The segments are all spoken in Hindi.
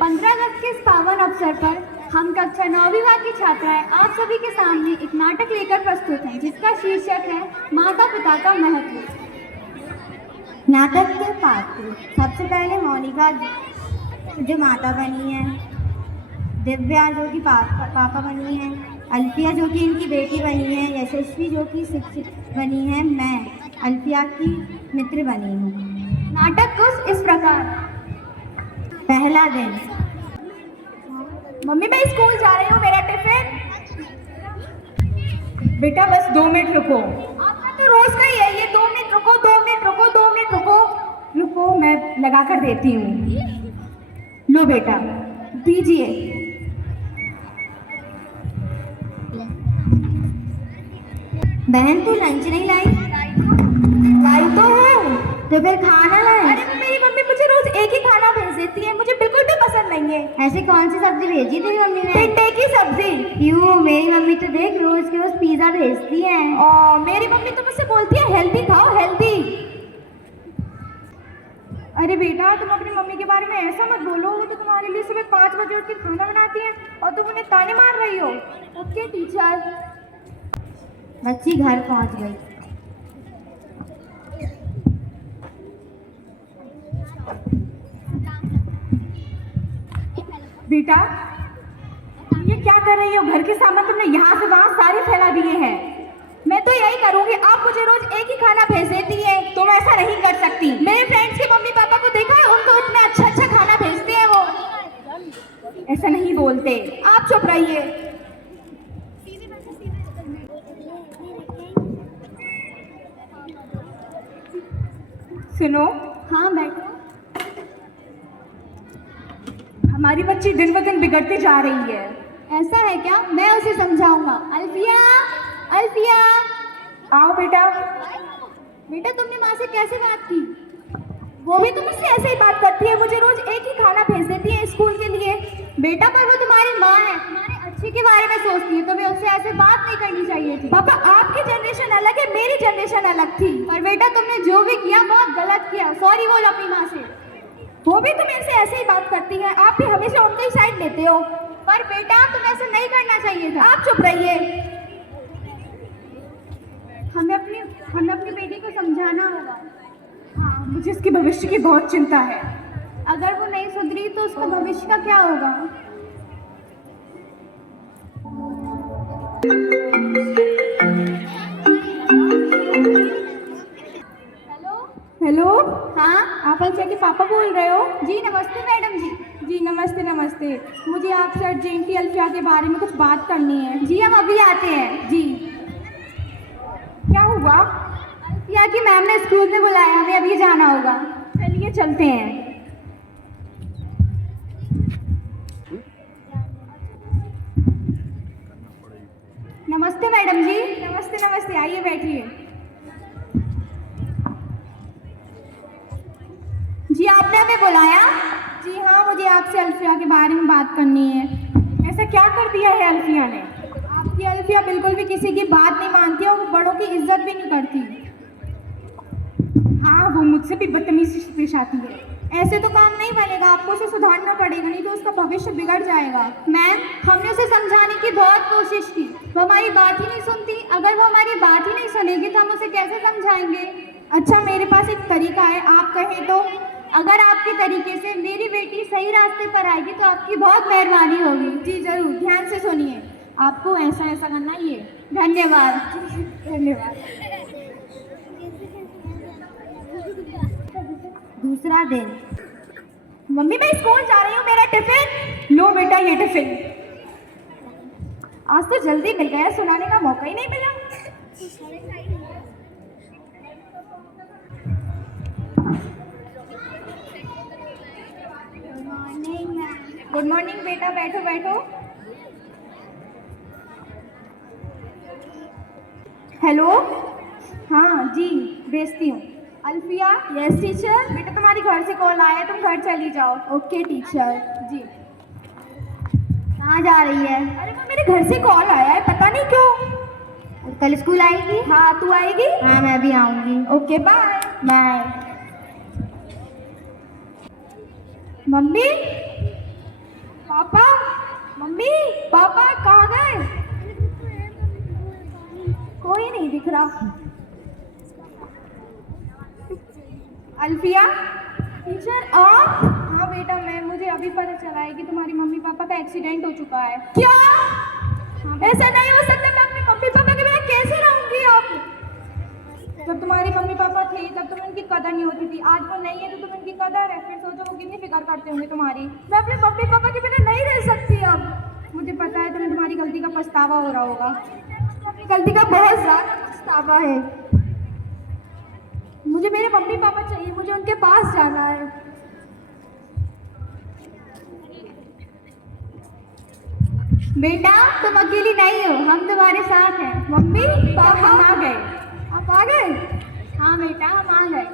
15 अगस्त के इस पावन अवसर पर हम कक्षा 9वीं की छात्राएं आप सभी के सामने एक नाटक लेकर प्रस्तुत हैं, जिसका शीर्षक है माता पिता का महत्व। नाटक के पात्र सबसे पहले मोनिका जो माता बनी है, दिव्या जो कि पापा बनी है, अल्फिया जो कि इनकी बेटी बनी है, यशस्वी जो कि शिक्षक बनी है, मैं अल्फिया की मित्र बनी हूँ। नाटक कुछ इस प्रकार। पहला दिन। मम्मी मैं स्कूल जा रही हूँ, मेरा टिफिन। बेटा बस 2 मिनट रुको। आपका तो रोज का ही है ये, 2 मिनट रुको, 2 मिनट रुको, 2 मिनट रुको। रुको मैं लगा कर देती हूँ। लो बेटा दीजिए। बहन तू लंच नहीं लाई? लाई तो हूँ। तो फिर खाना लाए? अरे मेरी मम्मी मुझे रोज एक ही खाना भेज देती है, मुझे बिल्कुल भी पसंद नहीं है। ऐसी कौन सी सब्जी भेजी तेरी मम्मी ने? टिंडे की सब्जी। क्यों? मेरी मम्मी तो देख रोज के रोज पिज्जा भेजती है। मेरी मम्मी तो मुझसे बोलती है हेल्दी खाओ, हेल्दी। अरे बेटा तुम अपनी मम्मी के बारे में ऐसा मत बोलो, वो तो तुम्हारे लिए सुबह 5 बजे उठ के खाना बनाती है और तुम उन्हें ताने मार रही हो। Okay teacher. बच्ची घर पहुंच गई। बेटा तुम ये क्या कर रही हो? घर के सामान तुमने यहाँ से वहाँ सारे फैला दिए हैं। मैं तो यही करूंगी, आप मुझे रोज एक ही खाना भेज देती है। तुम ऐसा नहीं कर सकती। मेरे फ्रेंड्स के मम्मी पापा को देखा है, उनको इतना अच्छा अच्छा खाना भेजते हैं वो। ऐसा नहीं बोलते। आप चुप रहिए। सुनो, हाँ बैठो। हमारी बच्ची दिन ब दिन बिगड़ते जा रही है। ऐसा है क्या? मैं उसे समझाऊंगा। अल्फिया, अल्फिया। आओ बेटा। बेटा तुमने माँ से कैसे बात की? वो भी तो मुझसे ऐसे ही बात करती है, मुझे रोज एक ही खाना भेज देती है स्कूल के लिए। बेटा पर वो तुम्हारी माँ है, तुम्हारे अच्छे के बारे में सोचती है, तुम्हें उससे ऐसे बात नहीं करनी चाहिए थी। पापा आपकी जनरेशन अलग है, मेरी जनरेशन अलग थी। पर बेटा तुमने जो भी किया बहुत गलत किया। सॉरी बोल अपनी माँ से। वो भी तुम्हें से ऐसे ही बात करती है, आप भी हमेशा उनकी ही साइड लेते हो। पर बेटा तुम्हें ऐसा नहीं करना चाहिए था। आप चुप रहिए। हमें अपनी बेटी को समझाना होगा। हाँ, मुझे इसके भविष्य की बहुत चिंता है। अगर वो नहीं सुधरी तो उसका भविष्य का क्या होगा? हेलो। हाँ आप अल्फिया के पापा बोल रहे हो? जी नमस्ते मैडम जी। जी नमस्ते नमस्ते। मुझे आपसे अर्जेंटली अल्फिया के बारे में कुछ बात करनी है। जी हम अभी आते हैं। जी क्या हुआ? अल्फिया की मैम ने स्कूल में बुलाया, हमें अभी जाना होगा। चलिए चलते हैं। नमस्ते मैडम जी। नमस्ते नमस्ते, आइए बैठिए। जी आपने हमें बुलाया? जी हाँ, मुझे आपसे अल्फिया के बारे में बात करनी है। ऐसा क्या कर दिया है अल्फिया ने? आपकी अल्फिया बिल्कुल भी किसी की बात नहीं मानती और वो बड़ों की इज्जत भी नहीं करती। हाँ, वो मुझसे भी बदतमीजी से पेश आती है। ऐसे तो काम नहीं बनेगा, आपको उसे सुधारना पड़ेगा, नहीं तो उसका भविष्य बिगड़ जाएगा। मैम हमने उसे समझाने की बहुत कोशिश की, वो हमारी बात ही नहीं सुनती। अगर वो हमारी बात ही नहीं सुनेगी तो हम उसे कैसे समझाएंगे? अच्छा मेरे पास एक तरीका है, आप कहें तो। अगर आपके तरीके से मेरी बेटी सही रास्ते पर आएगी तो आपकी बहुत मेहरबानी होगी। जी जरूर, ध्यान से सुनिए। आपको ऐसा ऐसा करना ही है। धन्यवाद। धन्यवाद। दूसरा दिन। मम्मी मैं स्कूल जा रही हूँ, मेरा टिफिन। लो बेटा ये टिफिन। आज तो जल्दी मिल गया, सुनाने का मौका ही नहीं मिला। गुड मॉर्निंग बेटा, बैठो बैठो। हेलो। हाँ जी भेजती हूँ। अल्फिया। Yes teacher. बेटा तुम्हारी घर से कॉल आया है, तुम घर चली जाओ। Okay teacher. जी। कहाँ जा रही है? अरे वो मेरे घर से कॉल आया है, पता नहीं क्यों। कल स्कूल आएगी? हाँ तू आएगी? हाँ मैं भी आऊँगी। Okay bye. Bye. Mummy papa, mummy, papa कहाँ गए? कोई नहीं दिख रहा। अल्फिया, टीचर आप? हाँ बेटा मैं, मुझे अभी पता चला है कि तुम्हारी मम्मी पापा का एक्सीडेंट हो चुका है। क्या? ऐसा नहीं हो सकता, मैं अपने मम्मी पापा के बिना कैसे रहूंगी अब? जब तुम्हारे मम्मी पापा थे तब तुम्हें उनकी कदर नहीं होती थी, आज वो नहीं है तो तुम उनकी कदर है, फिर सोचो वो कितनी फिक्र करते होंगे तुम्हारी। मैं अपने मम्मी पापा के बिना नहीं रह सकती अब। मुझे पता है तुम्हें तुम्हारी गलती का पछतावा हो रहा होगा। अपनी गलती का बहुत ज्यादा पछतावा है। मुझे मेरे मम्मी पापा चाहिए, मुझे उनके पास जाना है। बेटा तुम अकेली नहीं हो, हम तुम्हारे साथ हैं। मम्मी पापा हम आ गए। आप आ गए? हाँ बेटा हम आ गए।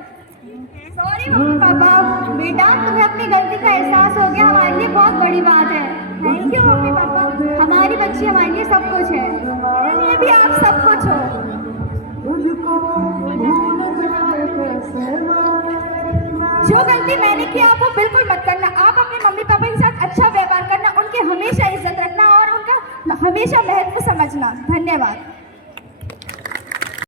Sorry mummy papa. बेटा तुम्हें अपनी गलती का एहसास हो गया, हमारे लिए बहुत बड़ी बात है। Thank you mummy papa. हमारी बच्ची हमारे लिए सब कुछ है। मेरे लिए भी आप सब कुछ हो। जो गलती मैंने की आप वो बिल्कुल मत करना। आप अपने मम्मी पापा के साथ अच्छा व्यवहार करना, उनकी हमेशा इज्जत रखना और उनका हमेशा महत्व समझना। धन्यवाद।